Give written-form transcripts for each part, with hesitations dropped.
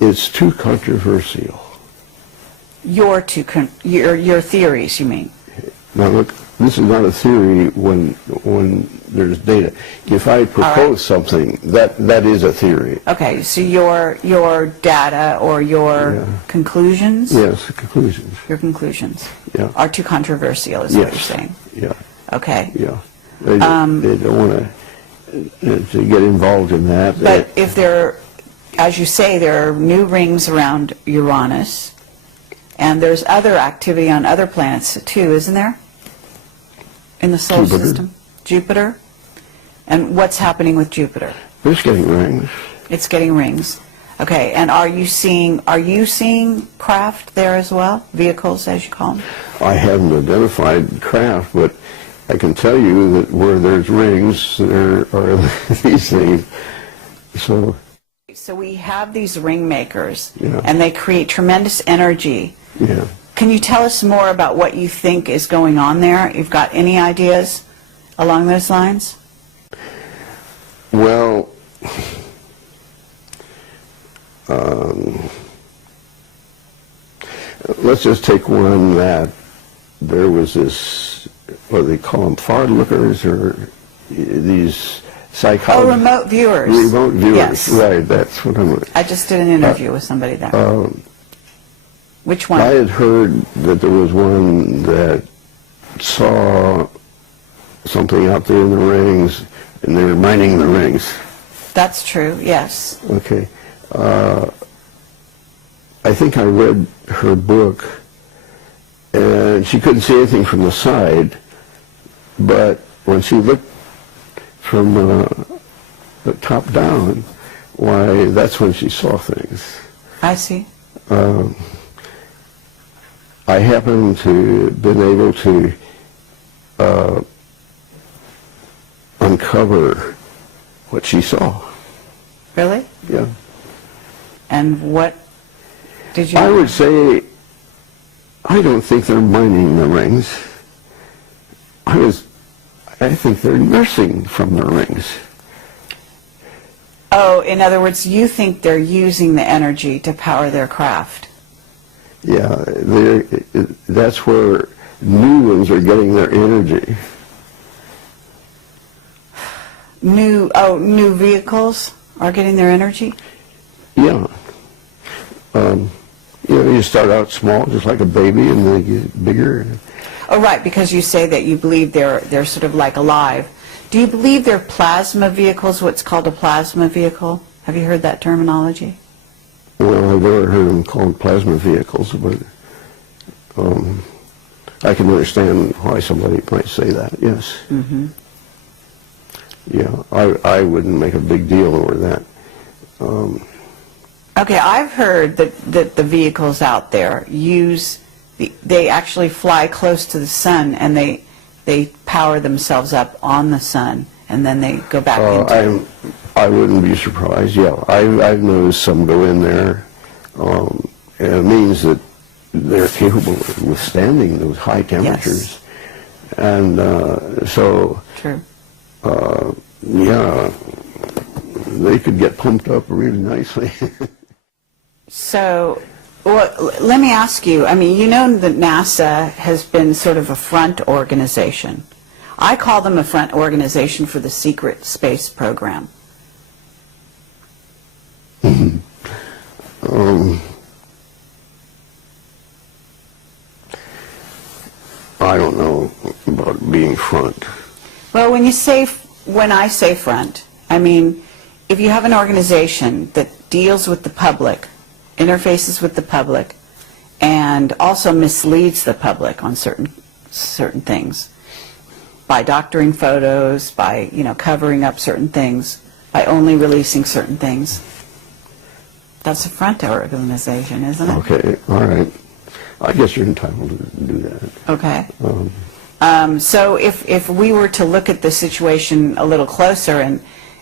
It's too controversial. Your theories, you mean? Now look, this is not a theory when there's data. If I propose something, that is a theory. Okay, so your data or your conclusions? Yes, conclusions. Your conclusions Yeah. are too controversial, is what you're saying? Yeah. Okay. Yeah. They don't want to get involved in that. But if there, as you say, there are new rings around Uranus, and there's other activity on other planets too, isn't there? In the solar system? Jupiter? And what's happening with Jupiter? It's getting rings. It's getting rings. Okay, and are you seeing craft there as well? Vehicles, as you call them? I haven't identified craft, but I can tell you that where there's rings, there are these things. So we have these ring makers, Yeah. and they create tremendous energy. yeah. Can you tell us more about what you think is going on there? You've got any ideas along those lines? Well, let's just take one that there was this, what do they call them, forward lookers, or these psychologists? Oh, remote viewers. Remote viewers, Yes. right, that's what I'm... I just did an interview with somebody there. Which one? I had heard that there was one that saw something out there in the rings, and they were mining the rings. That's true, yes. Okay. I think I read her book, and she couldn't see anything from the side, but when she looked from the top down, why, that's when she saw things. I see. I happen to been able to uncover what she saw. Really? Yeah. And what did you... I would say, I don't think they're mining the rings. I think they're nursing from the rings. Oh, in other words, you think they're using the energy to power their craft. Yeah, that's where new ones are getting their energy. New vehicles are getting their energy? Yeah. You start out small, just like a baby, and they get bigger. Oh, right, because you say that you believe they're sort of like alive. Do you believe they're plasma vehicles, what's called a plasma vehicle? Have you heard that terminology? Well, I've never heard them called plasma vehicles, but I can understand why somebody might say that, yes. Mm-hmm. Yeah, I wouldn't make a big deal over that. Okay, I've heard that the vehicles out there they actually fly close to the sun, and they power themselves up on the sun, and then they go back into... I wouldn't be surprised, yeah. I've noticed some go in there, and it means that they're capable of withstanding those high temperatures. Yes. And so... True. Yeah, they could get pumped up really nicely. So, well, let me ask you, I mean, you know that NASA has been sort of a front organization. I call them a front organization for the secret space program. I don't know about being front. Well, when I say front, I mean, if you have an organization that deals with the public, interfaces with the public, and also misleads the public on certain things, by doctoring photos, by, covering up certain things, by only releasing certain things, that's a front organization, isn't it? Okay, all right. I guess you're entitled to do that. Okay. So if we were to look at the situation a little closer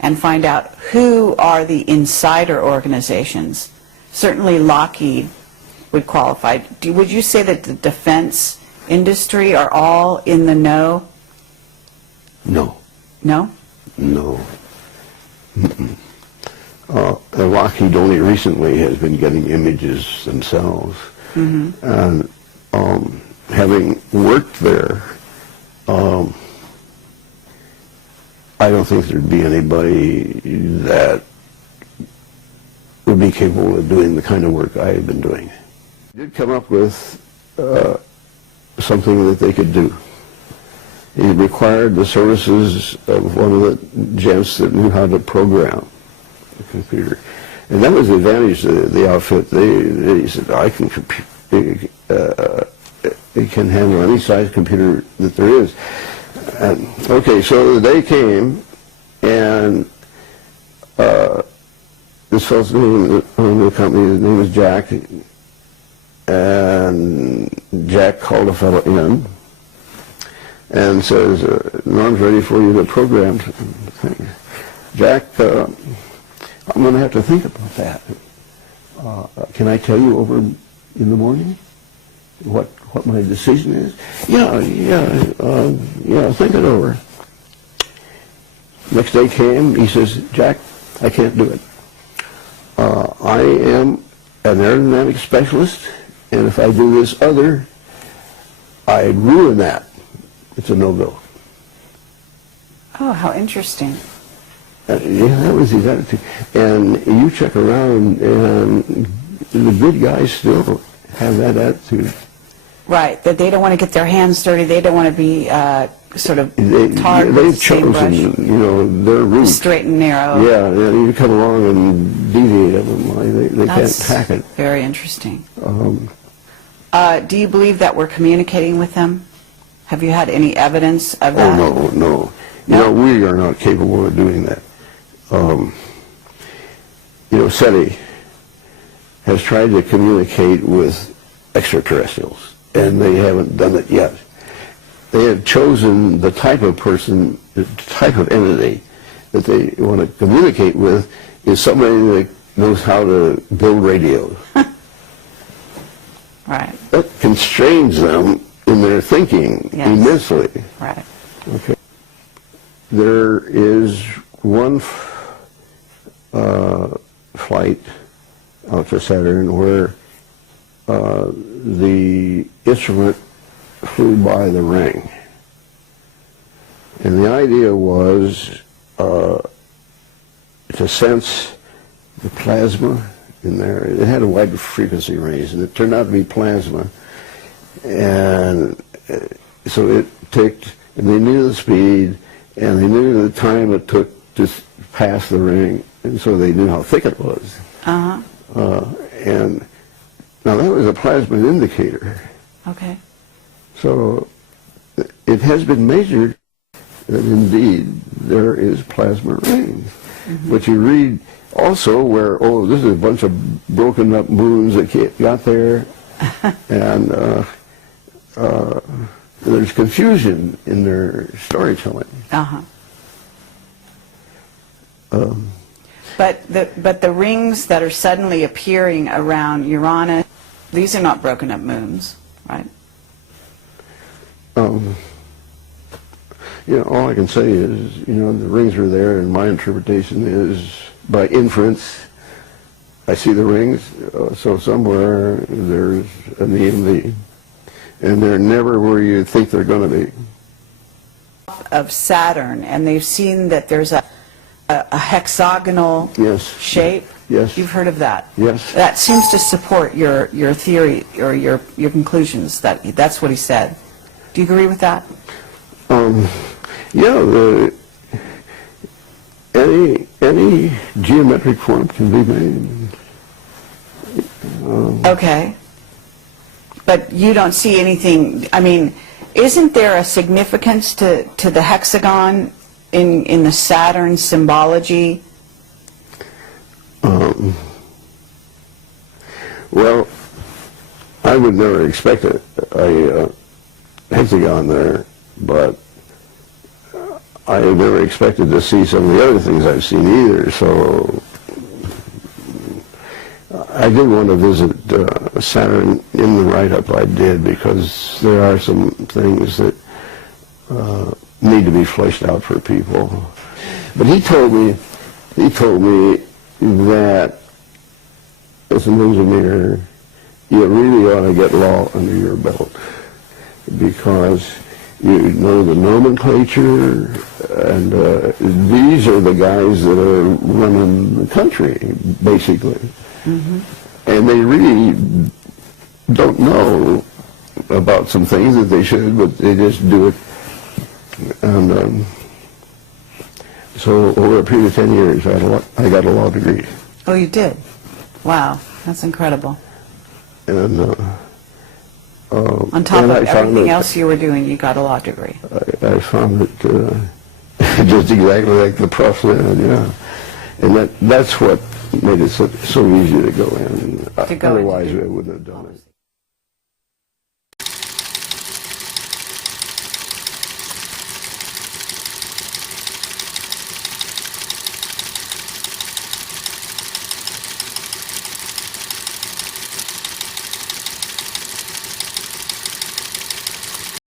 and find out who are the insider organizations, certainly Lockheed would qualify. Would you say that the defense industry are all in the know? No. No? No. And Lockheed only recently has been getting images themselves. And having worked there, I don't think there'd be anybody that would be capable of doing the kind of work I have been doing. I did come up with something that they could do. It required the services of one of the gents that knew how to program the computer. And that was the advantage of the outfit. They said, I can it can handle any size computer that there is. And, okay, so the day came, and this fellow's name on the company, his name was Jack, and Jack called a fellow in and says, Norm's ready for you to program things. Jack, I'm going to have to think about that. Can I tell you over in the morning what my decision is? Yeah, think it over. Next day came, he says, Jack, I can't do it. I am an aerodynamic specialist, and if I do this other, I'd ruin that. It's a no-go. Oh, how interesting. Yeah, that was his attitude. And you check around, and the good guys still have that attitude. Right, that they don't want to get their hands dirty. They don't want to be sort of tarred with the They've same brush. chosen, their route. Straight and narrow. Yeah, you come along and deviate of them. They can't hack it. Very interesting. Do you believe that we're communicating with them? Have you had any evidence of that? Oh, no. We are not capable of doing that. SETI has tried to communicate with extraterrestrials, and they haven't done it yet. They have chosen the type of person, the type of entity that they want to communicate with is somebody that knows how to build radios. Right. That constrains them in their thinking immensely. Right. Okay. There is one flight out to Saturn where the instrument flew by the ring. And the idea was to sense the plasma in there. It had a wide frequency range, and it turned out to be plasma. And so it ticked, and they knew the speed, and they knew the time it took to pass the ring, and so they knew how thick it was. And now that was a plasma indicator. Okay. So it has been measured that indeed there is plasma rings. But you read also where, this is a bunch of broken up moons that got there, and there's confusion in their storytelling. But the rings that are suddenly appearing around Uranus, these are not broken up moons, right? All I can say is, the rings are there, and my interpretation is, by inference, I see the rings, so somewhere there's an EMV, and they're never where you think they're going to be. Of Saturn, and they've seen that there's a hexagonal shape. Yes. You've heard of that? Yes. That seems to support your theory or your conclusions. That's what he said. Do you agree with that? Any geometric form can be made. Okay. But you don't see anything, isn't there a significance to the hexagon in the Saturn symbology? Well, I would never expect a hexagon there, but I never expected to see some of the other things I've seen either, so I did want to visit Saturn in the write-up I did, because there are some things that need to be fleshed out for people. But he told me that as an engineer, you really ought to get law under your belt, because you know the nomenclature, and these are the guys that are running the country, basically. And they really don't know about some things that they should, but they just do it. And so over a period of 10 years, I got a law degree. Oh, you did? Wow, that's incredible. And On top of everything else you were doing, you got a law degree. I found it just exactly like the prof said, yeah. And that's what made it so easy to go in. To go Otherwise, into I wouldn't have done it.